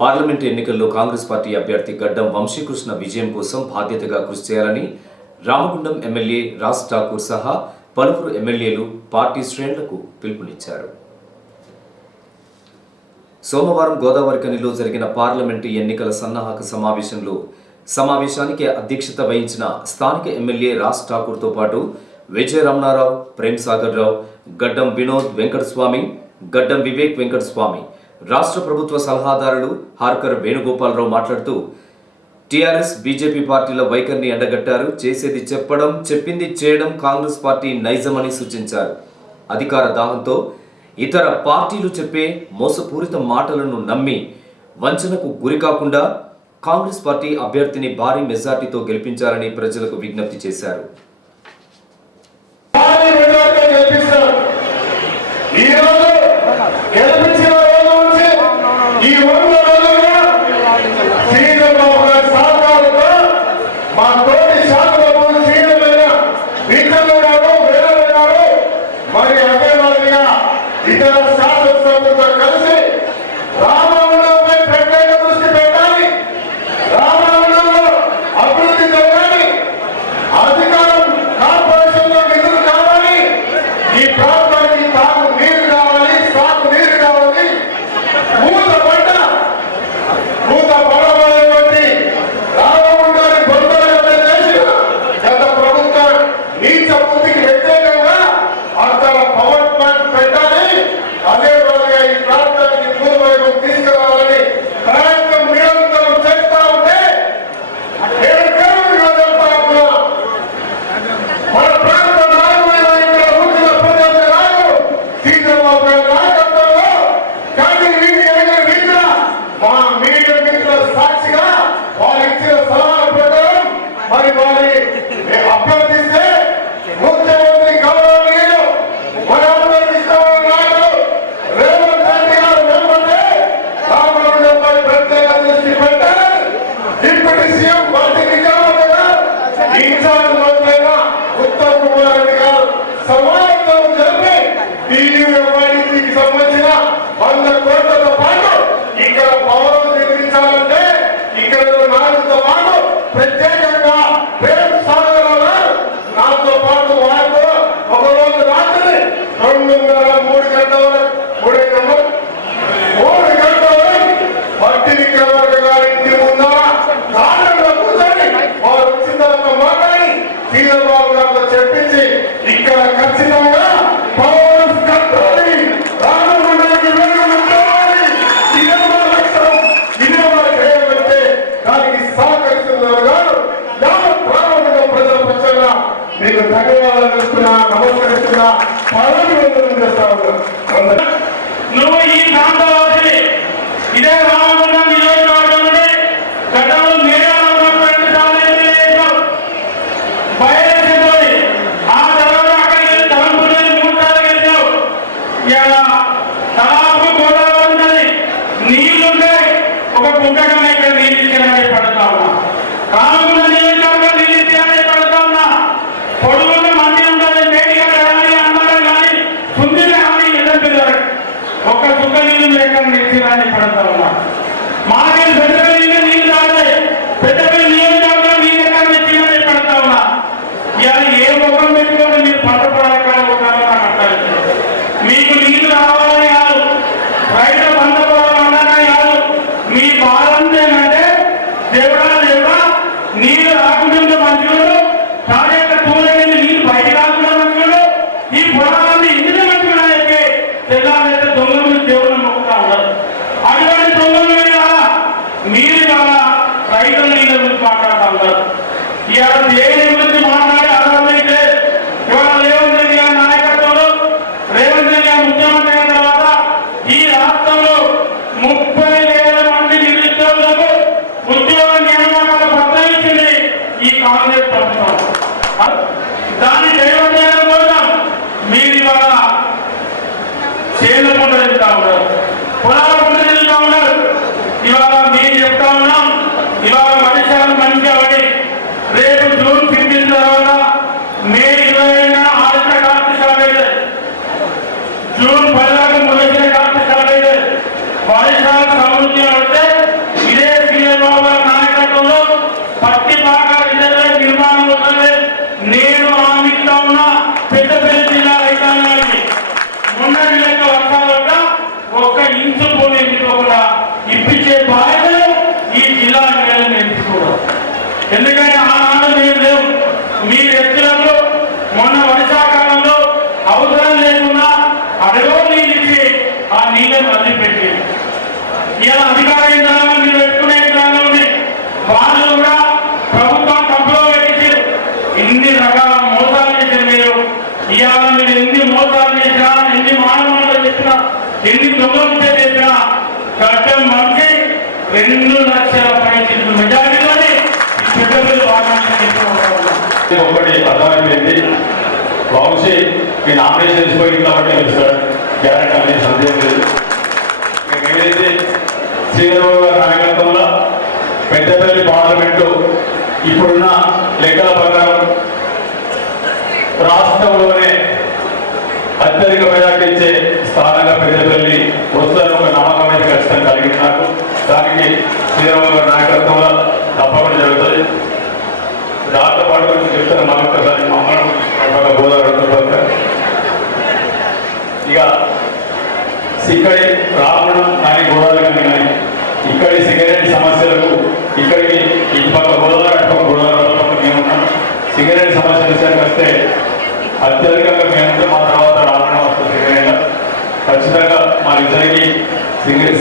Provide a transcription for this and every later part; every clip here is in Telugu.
పార్లమెంటు ఎన్నికల్లో కాంగ్రెస్ పార్టీ అభ్యర్థి గడ్డం వంశీకృష్ణ విజయం కోసం బాధ్యతగా కృషి చేయాలని రామగుండం ఎమ్మెల్యే రాజ్ ఠాకూర్ సహా పలువురు ఎమ్మెల్యేలు పార్టీ శ్రేణులకు పిలుపునిచ్చారు. సోమవారం గోదావరి కనిలో జరిగిన పార్లమెంటు ఎన్నికల సన్నాహక సమావేశంలో సమావేశానికి అధ్యక్షత వహించిన స్థానిక ఎమ్మెల్యే రాజ్ ఠాకూర్తో పాటు విజయ రమణారావు ప్రేమ్ సాగర్ రావు గడ్డం వినోద్ వెంకటస్వామి గడ్డం వివేక్ వెంకటస్వామి రాష్ట్ర ప్రభుత్వ సలహాదారుడు హార్కర్ వేణుగోపాలరావు మాట్లాడుతూ టీఆర్ఎస్ బీజేపీ పార్టీల వైఖరిని ఎండగట్టారు. చేసేది చెప్పడం చెప్పింది చేయడం కాంగ్రెస్ పార్టీ నైజమని సూచించారు. అధికార దాహంతో ఇతర పార్టీలు చెప్పే మోసపూరిత మాటలను నమ్మి వంచనకు గురికాకుండా కాంగ్రెస్ పార్టీ అభ్యర్థిని భారీ మెజార్టీతో గెలిపించాలని ప్రజలకు విజ్ఞప్తి చేశారు. తొమ్మిదిన్నర మూడు ಇದೇ చాలా రైతుల మీద మాట్లాడతాం ఇవాళ దేని గురించి మాట్లాడే మీ వ్యక్తులకు మొన్న వర్షాకాలంలో అవసరం లేకుండా అడగో నీళ్ళు ఇచ్చి ఆ నీళ్ళను వదిలిపెట్టి. ఇలా అధికార యంత్రాంగం మీరు పెట్టుకునే యంత్రాంగం వాళ్ళు కూడా ప్రభుత్వం తప్పులో పెట్టించారు. ఇన్ని రకాల మోసాలు చేశారు మీరు. ఇవాళ మీరు ఎన్ని మోసాలు చేసినా ఎన్ని మానవాళ్ళు చెప్పినా ఎన్ని దొంగలు చేసినా కట్టం మంచి రెండు లక్షల పైచి మెజారిటీలోనే ఈ పెద్దపల్లి వాహనాన్ని ఒకటి అర్థమైపోయింది. వంశీ మీ నామినేషన్ చేసిపోయింది కాబట్టి సార్ గ్యారెంటీ అనేది సందేహం లేదు. మేము ఏదైతే శ్రీధరబాబు గారి నాయకత్వంలో పెద్దపల్లి పార్లమెంటు ఇప్పుడున్న లెక్కల ప్రకారం రాష్ట్రంలోనే అత్యధిక మెజార్టీ ఇచ్చే స్థానంగా పెద్దపల్లి వస్తుందని ఒక నమ్మకం అయితే ఖచ్చితంగా కలిగింది నాకు. దానికి శ్రీధరబాబు గారి నాయకత్వంలో తప్పకుండా జరుగుతుంది. దాంతో పాటు గురించి చెప్తాను మరొకసారి మమ్మల్ని గోదావరి ఇక ఇక్కడి రావడం కానీ గోదావరి కానీ కానీ ఇక్కడి సిగరెట్ సమస్యలకు ఇక్కడికి ఇటు పక్క గోదావరి అటు పక్క గోదావరి అటు పక్క మేమున్నాం సిగరెట్ సమస్య విషయానికి వస్తే అత్యధికంగా మేముంటే మా తర్వాత రావడం వస్తుంది సిగరెట్ ఖచ్చితంగా మా ఇద్దరికి సిగరెట్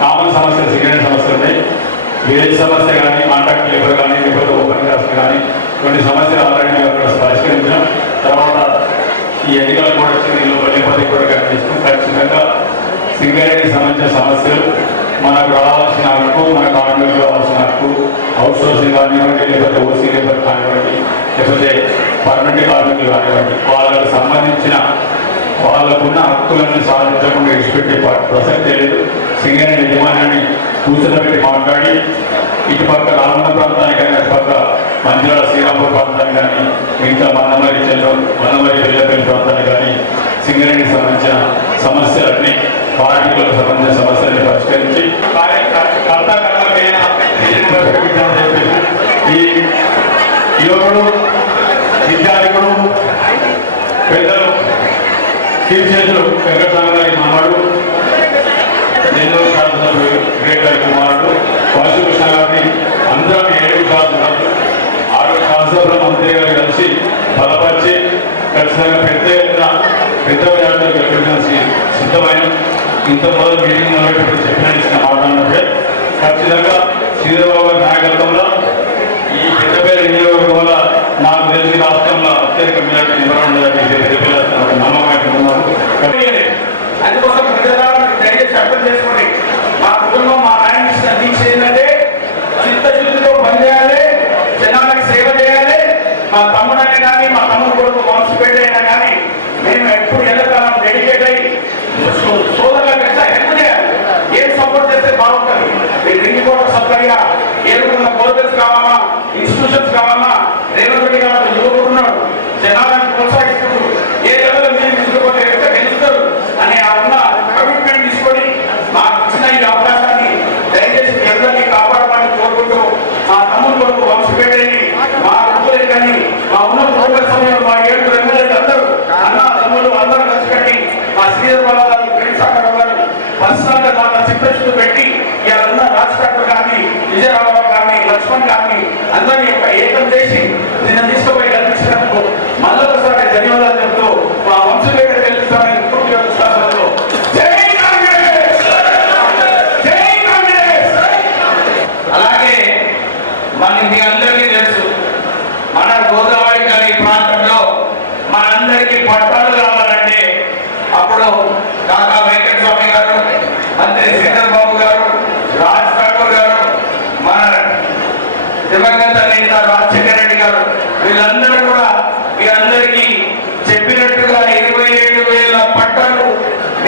కామన్ సమస్య సిగరెట్ సమస్య ఉన్నాయి. విలేజ్ సమస్య కానీ కాంట్రాక్ట్ లేబర్ కానీ లేకపోతే ఓపెన్ కాస్ట్ కానీ కొన్ని సమస్యలు ఆల్రెడీ మేము అక్కడ పరిష్కరించాం తర్వాత ఈ ఎన్నికల కూడా వచ్చింది లేకపోతే కూడా కనిపిస్తుంది ఖచ్చితంగా సింగరేణికి సంబంధించిన సమస్యలు మనకు రావాల్సిన హక్కు మన కాంట్రాక్ట్ రావాల్సిన హక్కు అవుట్ సోర్సింగ్ కానివ్వండి లేకపోతే ఓసీ లేబర్ కానివ్వండి లేకపోతే పర్మనెంట్ కార్మికులు కానివ్వండి వాళ్ళకు సంబంధించిన వాళ్ళకున్న హక్కులను సాధించకుండా ఇచ్చిపెట్టే ప్రసక్తే లేదు. సింగరేణి యజమానాన్ని కూర్చోబెట్టి మాట్లాడి ఇటు పక్క రామన్న ప్రాంతానికి కానీ అటు పక్క మంజుల శ్రీరాంపూర్ ప్రాంతానికి కానీ మిగతా మన్నమరి చెల్లం మన్నమరి వెల్లపల్లి ప్రాంతానికి కానీ సింగరేణికి సంబంధించిన సమస్యలన్నీ పార్టీలకు సంబంధించిన సమస్యలను పరిష్కరించి ఈ యువకుడు విద్యార్థులు పెద్దలు చీఫ్ చేతులు వెంకటస్వామి గారి మనవాడు నెల్లూరు శాసనసభ్యులు గ్రేట్ గారి కుమారుడు వాసుకృష్ణ గారిని అందరం ఏడు శాసనసభ్యులు ఆరు శాసనసభ మంత్రి గారు కలిసి బలపరిచి ఖచ్చితంగా పెద్ద ఎత్తున పెద్ద వ్యాధులు గెలిపించాల్సి సిద్ధమైన ఇంత మొదలు మీటింగ్ చెప్పిన ఇచ్చిన మాట్లాడినప్పుడే ఖచ్చితంగా శ్రీధరబాబు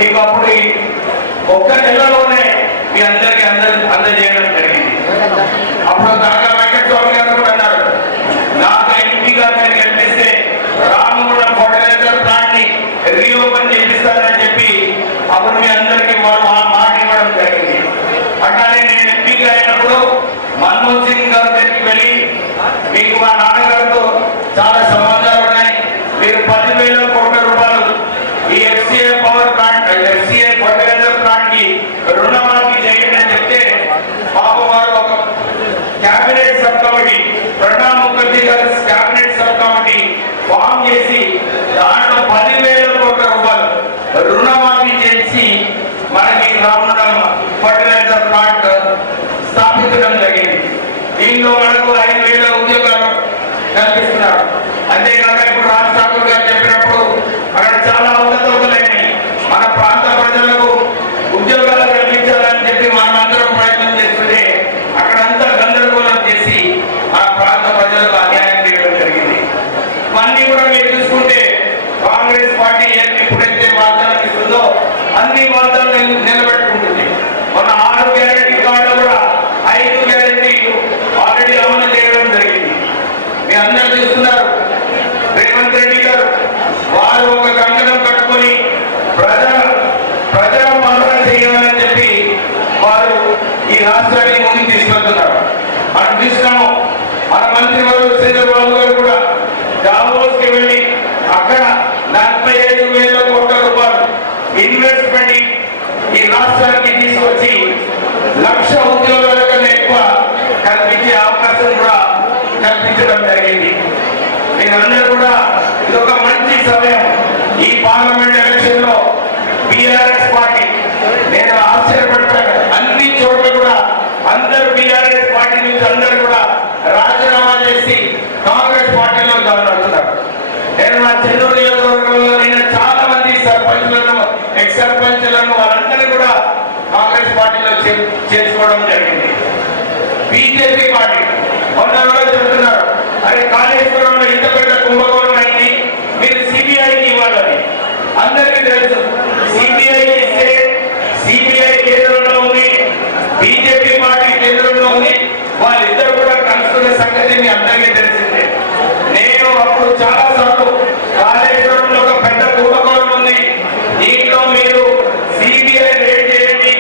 మీకు అప్పుడు ఒక్క నెలలోనే మీ అందరికీ అందరి అందజేయడం జరిగింది. అప్పుడు దాకా వెంకటస్వామి గారు కూడా అన్నారు నాకు ఎంపీగా నేను కల్పిస్తే రామగుండం ఫర్టిలైజర్ ప్లాంట్ని రీఓపెన్ చేపిస్తారని చెప్పి అప్పుడు మీ అందరికీ వాళ్ళు ఆ మాట ఇవ్వడం జరిగింది. అట్లానే నేను ఎంపీగా అయినప్పుడు మన్మోహన్ సింగ్ గారి దగ్గరికి వెళ్ళి మీకు మా నాన్నగారితో చాలా సంబంధాలు ఉన్నాయి. మీరు పదివేల కోట్ల రూపాయలు ఈ FCI power plant FCI fertilizer ప్లాంట్కి రుణమాఫీ చేయండి అని చెప్తే పాప వారు ఒక క్యాబినెట్ సబ్ కమిటీ ఫామ్ చేసి దాంట్లో పదివేల కోట్ల రూపాయలు రుణమాఫీ చేసి మనకి రామడం ఫర్టిలైజర్ ప్లాంట్ స్థాపించడం జరిగింది దీనిలో మనకు ఐదు వేల ఉద్యోగాలు కల్పిస్తున్నారు అంతేకాక ఇప్పుడు రాజ్ ఠాకూర్ గారు చెప్పినప్పుడు అక్కడ చాలా అవకతవకలైనవి మన ప్రాంత ప్రజలకు ఉద్యోగాలు కల్పించాలని చెప్పి మనం అందరం ప్రయత్నం చేస్తుంటే అక్కడంతా గందరగోళం చేసి మన ప్రాంత ప్రజలకు అన్యాయం చేయడం జరిగింది ఇవన్నీ కూడా మీరు చూసుకుంటే కాంగ్రెస్ పార్టీ ఏ- ఎప్పుడైతే వాగ్దానం ఇస్తుందో అన్ని వాగ్దానాలు నిలబెట్టుకుంటుంది మన ఆరు గ్యారెంటీ కార్డులు కూడా ఐదు గ్యారెంటీలు ఆల్రెడీ అమలు చేయడం జరిగింది మీ అందరూ చూస్తున్నారు రేవంత్ రెడ్డి గారు వారు ఒక కంకణం కట్టుకొని ప్రజల ప్రజల పాలన చేయాలని చెప్పి వారు ఈ రాష్ట్రాన్ని ముందుకు తీసుకెళ్తున్నారు. మనం చూస్తాము మన మంత్రి వారు చంద్రబాబు గారు కూడా దావోస్కి వెళ్ళి అక్కడ నలభై ఐదు వేల కోట్ల రూపాయలు ఇన్వెస్ట్మెంట్ ఈ- ఈ రాష్ట్రానికి తీసుకొచ్చి లక్ష ఉద్యోగాల కన్నా ఎక్కువ కల్పించే అవకాశం కూడా కల్పించడం జరిగింది. మీరందరూ కూడా ఇది ఒక మంచి సమయం. ఈ పార్లమెంట్ ఎలక్షన్లో బీఆర్ఎస్ పార్టీ నేను ఆశ్చర్యపడతాను. అన్ని చోట్ల కూడా అందరు బీఆర్ఎస్ పార్టీ నుంచి అందరు కూడా రాజీనామా చేసి కాంగ్రెస్ పార్టీలో జాయిన్ నేను మా చెన్నూరు నియోజకవర్గంలో నేను చాలా మంది సర్పంచ్లను ఎక్స్ సర్పంచ్లను వాళ్ళందరినీ కూడా కాంగ్రెస్ పార్టీలో చేసుకోవడం జరిగింది. బీజేపీ పార్టీ మొన్న కూడా చెప్తున్నారు అరే కాళేశ్వరంలో ఇంత పెద్ద కుంభకోణం అయింది మీరు సిబిఐకి ఇవ్వాలని. అందరికీ తెలుసు సిబిఐకి ఇస్తే సిబిఐ కేంద్రంలో ఉంది బీజేపీ పార్టీ కేంద్రంలో ఉంది వాళ్ళిద్దరు కూడా కలుసుకునే సంగతి మీ అందరికీ తెలిసిందే. నేను అప్పుడు చాలా సార్లు కాళేశ్వరంలో ఒక పెద్ద కుంభకోణం ఉంది దీంట్లో మీరు సిబిఐ రేడ్ చేయండి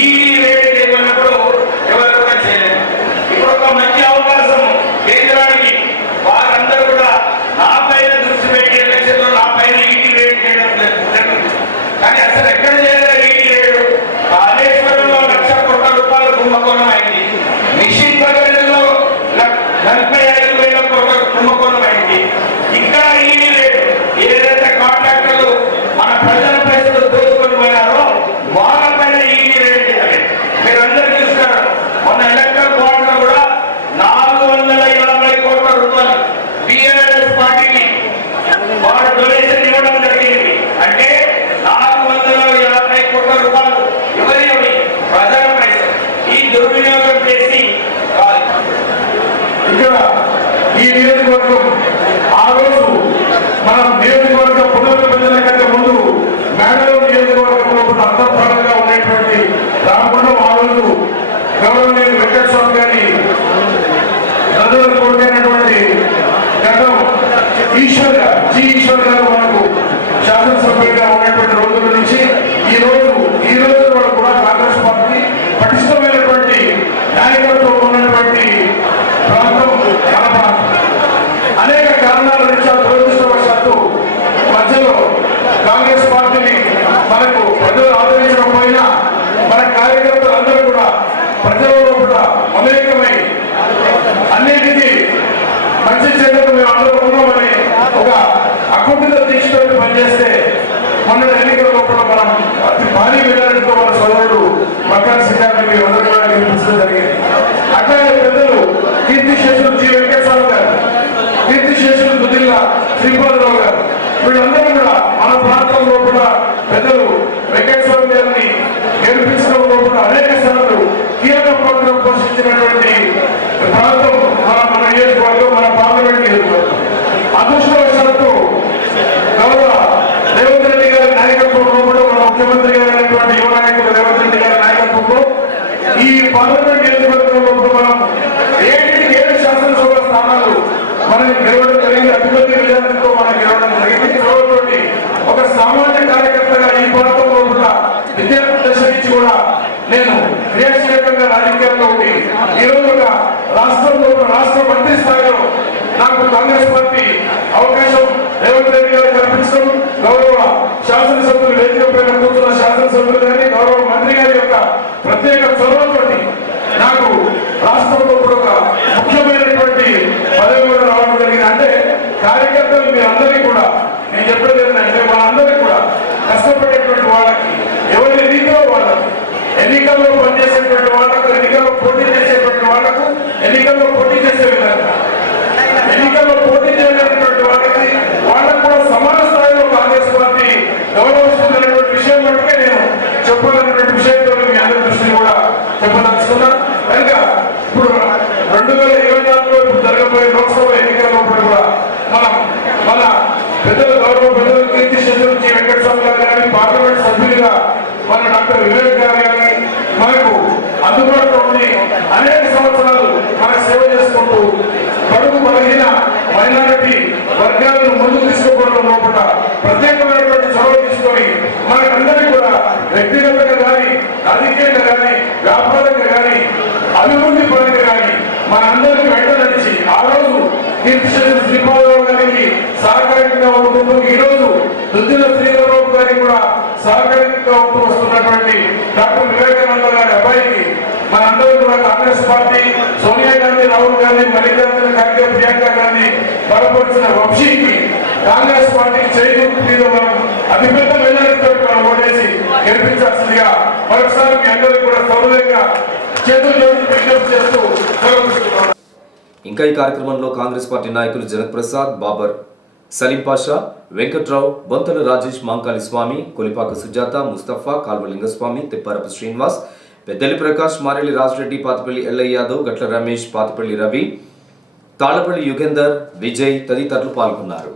ఈడీ రేడ్ చేయమన్నప్పుడు ఎవరు కూడా చేయలేదు ఇప్పుడు ఒక మంచి అవకాశం కేంద్రానికి వారందరూ కూడా నా పైన దృష్టి పెట్టి ఎలక్షన్లో నా పైన ఈడీ రేడ్ చేయడం జరుగుతుంది కానీ అసలు ఎక్కడ చేయలేదు ఈడీ రేడ్ కాళేశ్వరంలో లక్ష కోట్ల రూపాయల కుంభకోణం అయింది మిషన్ బగల్లో నలభై ఐదు వేల కోట్ల కుంభకోణం అయింది ఇంకా ఈడీ రేడ్ ఏదైతే కాంట్రాక్టర్లు మన ప్రజల పైసలు దోచుకొని పోయారో వాళ్ళ పైన ఈడీ రేడ్ చేయాలి మీరందరూ చూస్తారు మొన్న ఎలక్ట్రల్ బాండ్లో కూడా నాలుగు వందల యాభై కోట్ల రూపాయలు బిఆర్ఎస్ పార్టీకి వారు డొనేషన్ ఇవ్వడం జరిగింది అంటే నాలుగు వందల యాభై కోట్ల రూపాయలు ఎవరి ప్రజల పైసలు ఈ దుర్వినియోగం చేసి కాదు. ఇక్కడ ఈ నియోజకవర్గం ఆ రోజు మనం నియోజకవర్గ పునర్విభజన కంటే ముందు మేడలో నియోజకవర్గంలో కూడా అంతర్భాగంగా ఉండేటువంటి రామగుండం ఆ రోజు గౌరవనీయులు వెంకటస్వామి గారి నదుల కొడుకైనటువంటి గతం ఈశ్వర్ గారు జి ఈశ్వర్ గారు మనకు శాసనసభ్యుడిగా ఉన్నటువంటి రోజుల నుంచి ఈ రోజు ఈ రోజు వరకు కూడా కాంగ్రెస్ పార్టీ పటిష్టమైనటువంటి నాయకత్వం ఉన్నటువంటి ప్రాంతం మన ప్రాంతం అనేక కారణాల రీత్యా దురదృష్టవశాత్తు మధ్యలో కాంగ్రెస్ పార్టీని మనకు ప్రజలు ఆదరించకపోయినా మన కార్యకర్తలు అందరూ కూడా ప్రజలలో కూడా మమేకమై అన్నిటికీ మంచి చెడ్డలు మేము అందరూ ఉన్నామని ఒక అకుంఠిత దీక్షతో పనిచేస్తే మొన్న ఎన్నికల కూడా మనం అతి భారీ మెజారిటీతో మన సోదరుడు మకర్ సింగాన్ని మీరు అందరూ కూడా గెలిపించడం జరిగింది. అట్లాగే పెద్దలు కీర్తి శేషులు జి వెంకటస్వామి గారు కీర్తి శేషులు దుదిల్ల శ్రీపాదరావు గారు వీళ్ళందరూ కూడా మన ప్రాంతంలో కూడా పెద్దలు వెంకటస్వామి గారిని గెలిపించడంలో కూడా అనేక సార్లు కీలక పాత్ర పోషించినటువంటి ప్రాంతం మన మన నియోజకవర్గం మన పార్లమెంట్ నియోజకవర్గం. అదృష్టవశాత్తు గౌరవ రేవంత్ రెడ్డి గారి నాయకత్వంలో కూడా మన ముఖ్యమంత్రి గారు అనేటువంటి యువ నాయకుడు రేవంత్ రెడ్డి గారి నాయకత్వంలో ఈ పార్లమెంట్ నియోజకవర్గంలో కూడా మనం ఏడు ఏడు శాసనసభ స్థానాలు మనకి గెలవడం జరిగింది. అభివృద్ధి విధానంతో మనం గెలవడం జరిగింది గౌరవతోటి ఒక సామాన్య కార్యకర్తగా ఈ ప్రాంతంలో కూడా విద్యార్థి దశ నుంచి కూడా నేను క్రియాశీలకంగా రాజకీయాల్లో ఉండి ఈ ఒక రాష్ట్రంలో ఒక రాష్ట్ర మంత్రి స్థాయిలో నాకు కాంగ్రెస్ పార్టీ అవకాశం రేవంత్ రెడ్డి గారు కల్పించడం గౌరవ శాసనసభ్యులు వేదిక పైన కూర్చున్న శాసనసభ్యులు కానీ గౌరవ మంత్రి గారి యొక్క ప్రత్యేక చొరవతోటి నాకు రాష్ట్రంలో కూడా ఒక ముఖ్యమైనటువంటి పదవి కూడా రావడం జరిగింది. అంటే కార్యకర్తలు మీ అందరికీ కూడా నేను చెప్పేది ఏంటంటే మనందరికీ కూడా కష్టపడేటువంటి వాళ్ళకి ఎవరి రీతిలో వాళ్ళకి ఎన్నికల్లో పనిచేసేటువంటి వాళ్ళకు ఎన్నికల్లో పోటీ చేసేటువంటి వాళ్ళకు ఎన్నికల్లో పోటీ చేసే విధంగా ఎన్నికల్లో పోటీ చేయలేనటువంటి వాళ్ళకి వాళ్ళకు కూడా సమాన స్థాయిలో కాంగ్రెస్ పార్టీ గౌరవిస్తుందనేటువంటి విషయం మట్టుకే నేను చెప్పాలనేటువంటి విషయంతో మీ అందరి దృష్టిని కూడా చెప్పదలుచుకున్నా కనుక ఇప్పుడు రెండు వేల ఇరవై నాలుగులో ఇప్పుడు జరగబోయే లోక్సభ ఎన్నికల్లో కూడా మనం మన పెద్దల గౌరవ పెద్దల కీర్తి చంద్రుజీ వెంకటస్వామి గారు కానీ పార్లమెంట్ సభ్యులుగా మన డాక్టర్ వివేక్ గారు కానీ మనకు అందుబాటులో ఉండి అనేక సంవత్సరాలు మనకు సేవ చేసుకుంటూ బడుగు బలహీన మైనారిటీ వర్గాలను ముందుకు తీసుకుపోవడం లోపల ప్రత్యేకమైనటువంటి చొరవ తీసుకొని మనకందరికీ కూడా వ్యక్తిగతంగా కానీ రాజకీయంగా కానీ వ్యాపారంగా కానీ అభివృద్ధి పరంగా కానీ మనందరికీ వెంట నడిచి ఆ రోజు కీర్తిశేషులు శ్రీపాదరావు గారికి సహకారంగా ఉంటుకుంటూ ఈ రోజు దుద్దిన శ్రీధరరావు గారికి కూడా సహకారంగా ఉంటూ వస్తున్నటువంటి డాక్టర్ వివేకానంద గారి అబ్బాయికి మనందరూ కూడా కాంగ్రెస్ పార్టీ సోనియా గాంధీ రాహుల్ గాంధీ మల్లికార్జున ఖర్గే ప్రియాంక గాంధీ బలపరిచిన వంశీకి కాంగ్రెస్ పార్టీ చేకూర్పు మీద మనం అతిపెద్ద మెజారిటీతో మనం ఓటేసి గెలిపించాల్సిందిగా మరొకసారి మీ అందరికీ కూడా సౌలభ్యంగా చేతులు జోడించి విజ్ఞప్తి చేస్తూ ఇంకా ఈ కార్యక్రమంలో కాంగ్రెస్ పార్టీ నాయకులు జనక్ ప్రసాద్ బాబర్ సలీం పాషా వెంకట్రావు బొంతల రాజేష్ మాంకాళి స్వామి కొలిపాక సుజాత ముస్తఫా కాల్వలింగస్వామి తిప్పారపు శ్రీనివాస్ పెద్దలి ప్రకాష్ మారెల్లి రాజరెడ్డి పాతపల్లి ఎల్లయ్య యాదవ్ గట్ల రమేష్ పాతపల్లి రవి తాళపల్లి యుగేందర్ విజయ్ తదితరులు పాల్గొన్నారు.